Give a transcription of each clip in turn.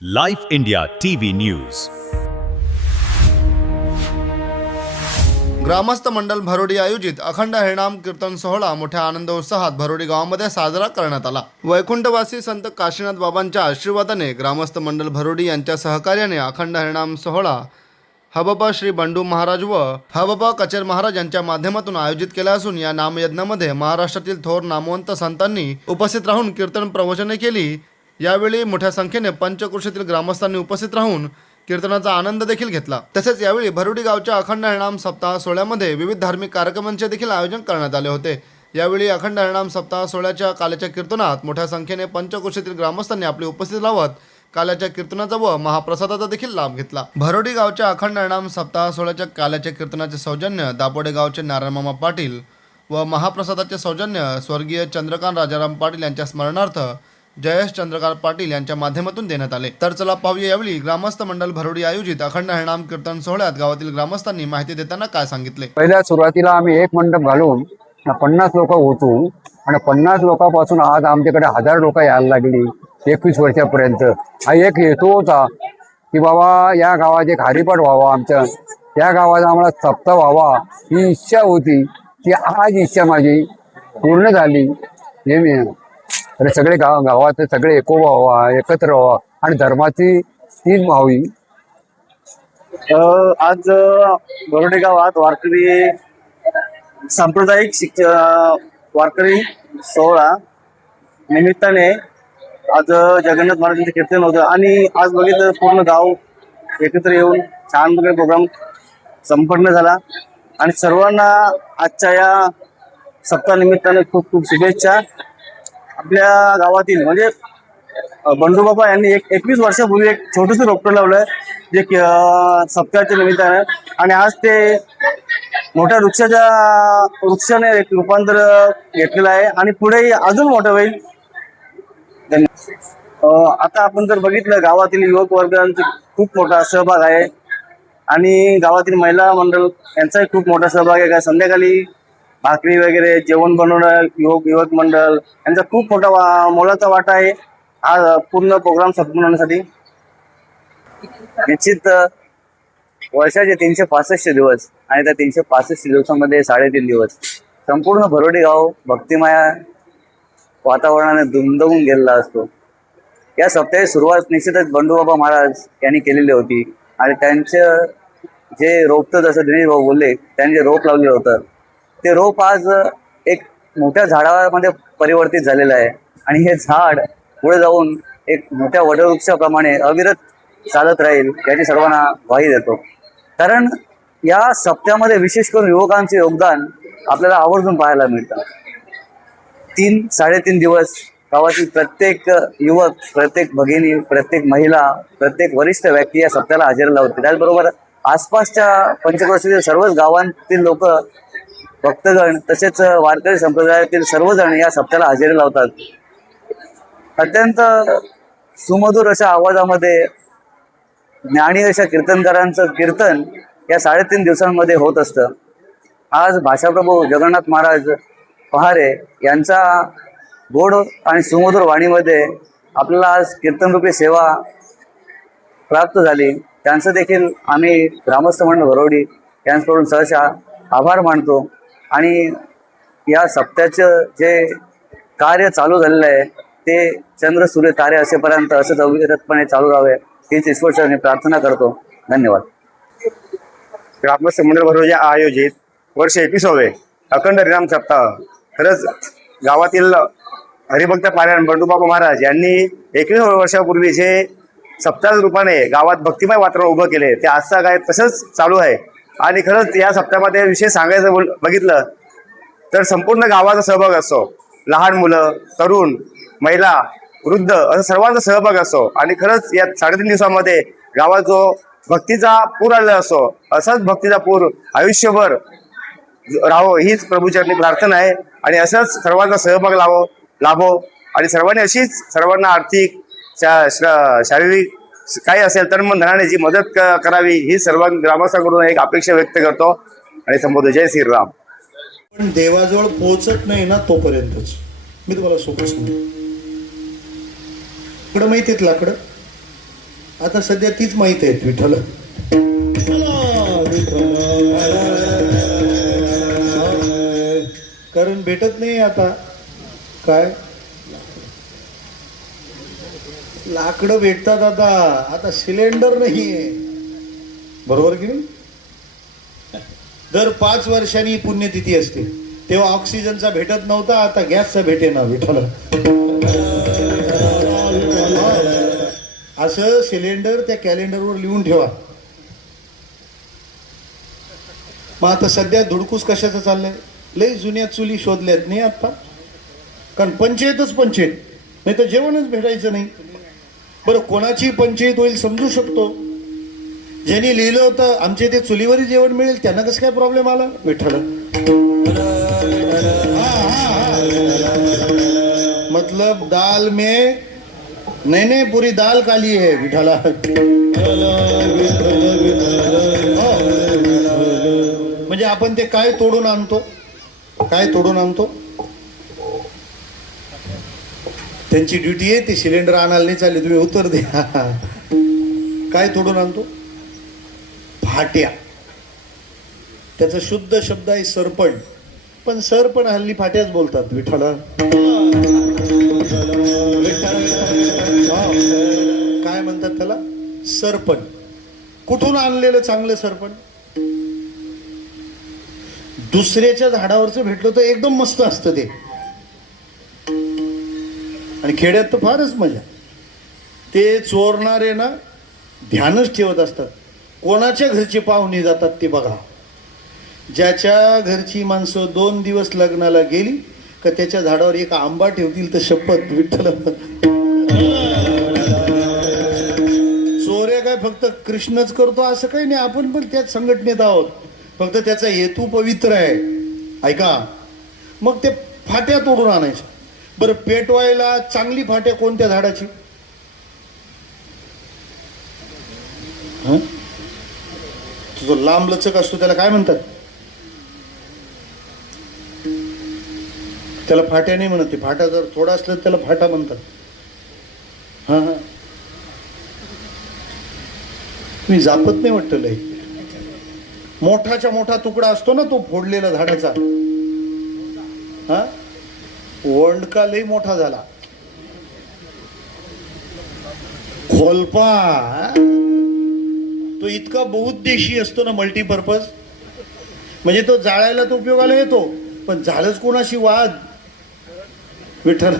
Life India TV news. ग्रामस्थ मंडल भरोडी आयोजित अखंड हरिनाम कीर्तन सोहळा मोठ्या आनंद उत्साहात भरोडी गावामध्ये साजरा करण्यात आला. वैकुंठवासी संत काशीनाथ बाबांच्या आशीर्वादाने ग्रामस्थ मंडल भरोडी यांच्या सहकार्याने अखंड हरिनाम सोहळा हबपा श्री बंडू महाराज व हबपा कचेर महाराज यांच्या माध्यमातून आयोजित केला असून या नामयज्ञामध्ये महाराष्ट्रातील थोर नामवंत संतांनी उपस्थित राहून कीर्तन प्रवचने केली. यावेळी मोठ्या संख्येने पंचक्रोशीतील ग्रामस्थांनी उपस्थित राहून कीर्तनाचा आनंद देखील घेतला. तसेच यावेळी भरोडी गावच्या अखंड हरिनाम सप्ताह सोहळ्यामध्ये विविध धार्मिक कार्यक्रमांचे देखील आयोजन करण्यात आले होते. यावेळी अखंड हरिनाम सप्ताह सोहळ्याच्या काल्याच्या कीर्तनात मोठ्या संख्येने पंचक्रोशीतील ग्रामस्थांनी आपली उपस्थिती लावत काल्याच्या कीर्तनाचा व महाप्रसादाचा देखील लाभ घेतला. भरोडी गावच्या अखंड हरिनाम सप्ताह सोहळ्याच्या काल्याच्या कीर्तनाचे सौजन्य दापोडे गावचे नारायणमामा पाटील व महाप्रसादाचे सौजन्य स्वर्गीय चंद्रकांत राजाराम पाटील यांच्या स्मरणार्थ जयेश चंद्रकांत पाटील यांच्या माध्यमातून देण्यात आले. तर चला पाहूया यावेळी ग्रामस्थ मंडल भरोडी आयोजित अखंड हरिनाम कीर्तन सोहळ्यात गावातील ग्रामस्थांनी माहिती देताना काय सांगितले. पहिल्या सुरुवातीला आम्ही एक मंडप घालून 50 लोक होतो आणि 50 लोकांपासून आज आमच्याकडे 1000 लोक यायला लागली. 21 वर्षापर्यंत हा एक हेतू होता की बाबा या गावात एक हरिपाठ व्हावा, आमच्या या गावात आम्हाला सप्ताह व्हावा ही इच्छा होती. ती आज इच्छा माझी पूर्ण झाली. हे मी सगळे गावात सगळे एकोबा व्हावा, एकत्र व्हावा आणि धर्माची तीच व्हावी. आज भरोडी गावात वारकरी सांप्रदायिक वारकरी सोहळा निमित्ताने आज जगन्नाथ महाराजांचं कीर्तन होतं आणि आज बघितलं पूर्ण गाव एकत्र येऊन छान प्रकारे प्रोग्राम संपन्न झाला आणि सर्वांना आजच्या या सप्ताह निमित्ताने खूप खूप शुभेच्छा. आपल्या गावातील म्हणजे बंडू बाबा यांनी 21 वर्षापूर्वी एक छोटंसं रोपटं लावलं जे सप्ताहाच्या निमित्तानं आणि आज ते मोठ्या वृक्षाने एक रूपांतर घेतलेलं आहे आणि पुढे अजून मोठं होईल. आता आपण जर बघितलं गावातील युवक वर्गांचा खूप मोठा सहभाग आहे आणि गावातील महिला मंडळ यांचाही खूप मोठा सहभाग आहे. संध्याकाळी भाकरी वगैरे जेवण बनवणं युवक मंडळ यांचा खूप मोठा मोलाचा वाटा आहे आज पूर्ण प्रोग्राम संपन्न होण्यासाठी. निश्चित वर्षाचे 365 दिवस आणि त्या 365 दिवसांमध्ये 3.5 दिवस संपूर्ण भरोडी गाव भक्तिमय वातावरणाने दुमदुमून गेलेला असतो. या सप्ताहाची सुरुवात निश्चितच बंडूबाबा महाराज यांनी केलेली होती आणि त्यांचं जे रोपटं जसं दिनेश भाऊ बोलले त्यांनी जे रोप लावलेलं होतं ते रोप आज एक मोठ्या झाडामध्ये परिवर्तित झालेलं आहे आणि हे झाड पुढे जाऊन एक मोठ्या वटवृक्षाप्रमाणे अविरत चालत राहील याची सर्वांना ग्वाही देतो. कारण या सप्त्यामध्ये विशेष करून युवकांचे योगदान आपल्याला आवर्जून पाहायला मिळतं. 3-3.5 दिवस गावातील प्रत्येक युवक, प्रत्येक भगिनी, प्रत्येक महिला, प्रत्येक वरिष्ठ व्यक्ती या सप्त्याला हजेरी लावते. त्याचबरोबर आसपासच्या पंचक्रोशीतील सर्वच गावांतील लोक, भक्तगण तसेच वारकरी संप्रदायातील सर्वजण या सप्त्याला हजेरी लावतात. अत्यंत सुमधुर अशा आवाजामध्ये ज्ञानी अशा कीर्तनकारांचं कीर्तन या 3.5 दिवसांमध्ये होत असतं. आज भाषाप्रभू जगन्नाथ महाराज पहारे यांचा गोड आणि सुमधुर वाणीमध्ये आपल्याला आज कीर्तनरूपी सेवा प्राप्त झाली. त्यांचं देखील आम्ही ग्रामस्थ मंडळ भरोडी यांच्याकडून सहसा आभार मानतो आणि या सप्त्याचं जे कार्य चालू झालेलं आहे ते चंद्र सूर्य तारे असेपर्यंत असंच अविरतपणे चालू राहावे हीच ईश्वरचरणी प्रार्थना करतो. धन्यवाद. ग्रामस्थ मंडळ भरोडी आयोजित वर्ष 21वे अखंड हरिनाम सप्ताह खरंच गावातील हरिभक्त पारायण बंडूबाबा महाराज यांनी 21 वर्षापूर्वी जे सप्ताह रूपाने गावात भक्तिमय वातावरण उभं केले ते आजचा काय तसंच चालू आहे. आणि खरंच या सप्त्यामध्ये विषय सांगायचं बघितलं तर संपूर्ण गावाचा सहभाग असतो. लहान मुलं, तरुण, महिला, वृद्ध असं सर्वांचा सहभाग असतो आणि खरंच या 3.5 दिवसामध्ये गावात जो भक्तीचा पूर आलेला असतो असाच भक्तीचा पूर आयुष्यभर राहो हीच प्रभूचरणी प्रार्थना आहे आणि असंच सर्वांचा सहभाग लाभो आणि सर्वांनी अशीच सर्वांना आर्थिक शारीरिक काही असेल तर मग धनाने जी मदत करावी ही सर्व ग्रामस्थांकडून एक अपेक्षा व्यक्त करतो आणि संबोधतो. जय श्रीराम. पण देवाजवळ पोहोचत नाही ना तोपर्यंतच. मी तुम्हाला सोपं सांगतो. इकडं माहिती आहेत लाकडं आता सध्या तीच माहित आहेत विठ्ठल. कारण भेटत नाही आता. काय लाकडं भेटतात आता सिलेंडर नाहीये. बरोबर की नाही? दर 5 वर्षांनी पुण्यतिथी असते, तेव्हा ऑक्सिजनचा भेटत नव्हता, आता गॅसचा भेटेना विठ्ठल. असं सिलेंडर त्या कॅलेंडरवर लिहून ठेवा. मग आता सध्या धुडकूस कशाचं चाललंय? लय जुन्या चुली शोधल्यात नाही आता. कारण पंचायतच पंचायत, नाही तर जेवणच भेटायचं नाही. बरं, कोणाची पंचायत होईल समजू शकतो. ज्यांनी लिहिलं होतं आमच्या इथे चुलीवरही जेवण मिळेल, त्यांना कसं काय प्रॉब्लेम आला विठ्ठल? मतलब दाल में नहीं पूरी दाल काली है विठ्ठला. म्हणजे आपण ते काय तोडून आणतो? त्यांची ड्युटी आहे, ते सिलेंडर आणायला नाही चालले, तुम्ही उत्तर द्या. काय तोडून आणतो? फाट्या. त्याचा शुद्ध शब्द आहे सरपण, पण सरपण हल्ली फाट्याच बोलतात विठ्ठला. काय म्हणतात त्याला? सरपण. कुठून आणलेलं चांगलं सरपण? दुसऱ्याच्या झाडावरचं भेटलं तर एकदम मस्त असतं ते. आणि खेड्यात तर फारच मजा. ते चोरणारे ना ध्यानच ठेवत असतात, कोणाच्या घरचे पाहुणे जातात ते बघा. ज्याच्या घरची माणसं 2 दिवस लग्नाला गेली का त्याच्या झाडावर एक आंबा ठेवतील तर शपथ विठ्ठल. चोऱ्या काय फक्त कृष्णच करतो असं काही नाही, आपण पण त्याच संघटनेत आहोत, फक्त त्याचा हेतू पवित्र आहे. ऐका, मग ते फाट्या तोडून आणायच्या. बरं, पेटवायला चांगली फाट्या कोणत्या झाडाची? जो लांब लचक असतो त्याला काय म्हणतात? त्याला फाट्या नाही म्हणत. ते फाटा जर थोडा असलं त्याला फाटा म्हणतात. हा, मी जापत नाही वाटतं लय. मोठाच्या मोठा तुकडा असतो ना तो फोडलेला झाडाचा, हा, वंडका लय मोठा झाला. खोलपा तो इतका बहुउद्देशी असतो ना, मल्टीपर्पज. म्हणजे तो जाळायला तो उपयोगाला येतो, पण झालंच कोणाशी वाद विठ्ठल.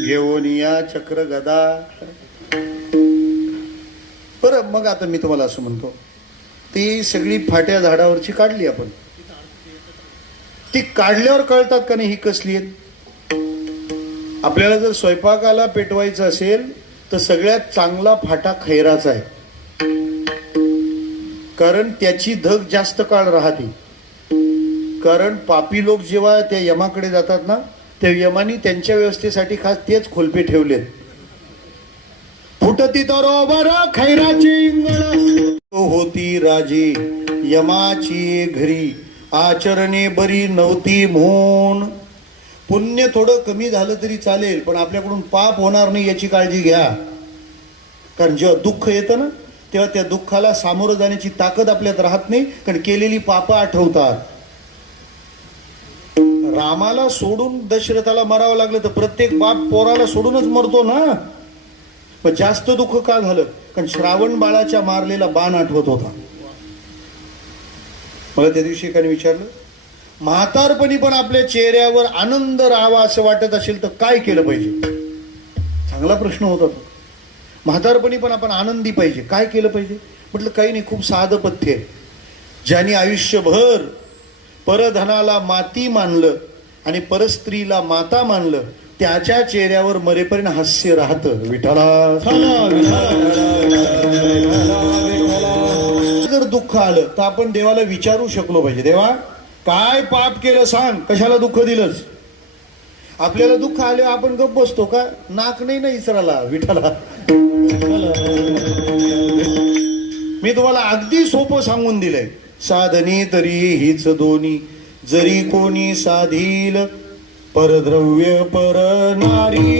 घेऊन या चक्र गदा. बरं, मग आता मी तुम्हाला असं म्हणतो, ती सगळी फाट्या झाडावरची काढली आपण. ती काढल्यावर कळतात का नाही ही कसली आहेत? आपल्याला जर स्वयंपाकाला पेटवायचं असेल तर सगळ्यात चांगला फाटा खैराचा आहे, कारण त्याची धग जास्त काळ राहते. कारण पापी लोक जेव्हा त्या यमाकडे जातात ना, त्या यमानी त्यांच्या व्यवस्थेसाठी खास तेच खोलपे ठेवलेत. फुटती बरोबर खैराची इंगळ होती राजे यमाची घरी, आचरणे बरी नव्हती म्हणून. पुण्य थोडं कमी झालं तरी चालेल, पण आपल्याकडून पाप होणार नाही याची काळजी घ्या. कारण जेव्हा दुःख येतं ना, तेव्हा त्या दुःखाला सामोरं जाण्याची ताकद आपल्यात राहत नाही, कारण केलेली पापं आठवतात. रामाला सोडून दशरथाला मरावं लागलं तर प्रत्येक बाप पोराला सोडूनच मरतो ना. पण जास्त दुःख का झालं? कारण श्रावण बाळाच्या मारलेला बाण आठवत होता. मला त्या दिवशी एकाने विचारलं, म्हातारपणी पण आपल्या चेहऱ्यावर आनंद राहावा असं वाटत असेल तर काय केलं पाहिजे? चांगला प्रश्न होता तो. म्हातारपणी पण आपण आनंदी पाहिजे, काय केलं पाहिजे? म्हटलं काही नाही, खूप साधं पथ्य आहे. ज्यांनी आयुष्यभर परधनाला माती मानलं आणि परस्त्रीला माता मानलं, त्याच्या चेहऱ्यावर मरेपर्यंत हास्य राहतं विठ्ठला. जर दुःख आलं तर आपण देवाला विचारू शकलो पाहिजे, देवा काय पाप केलं सांग, कशाला दुःख दिलंस? आपल्याला दुःख आले आपण गप्प बसतो का? नाक नाही ना इसराला विठ्ठला. मी तुम्हाला अगदी सोपं सांगून दिलंय. साधने तरी हीच दोन्ही, जरी कोणी साधील परद्रव्य पर नारी.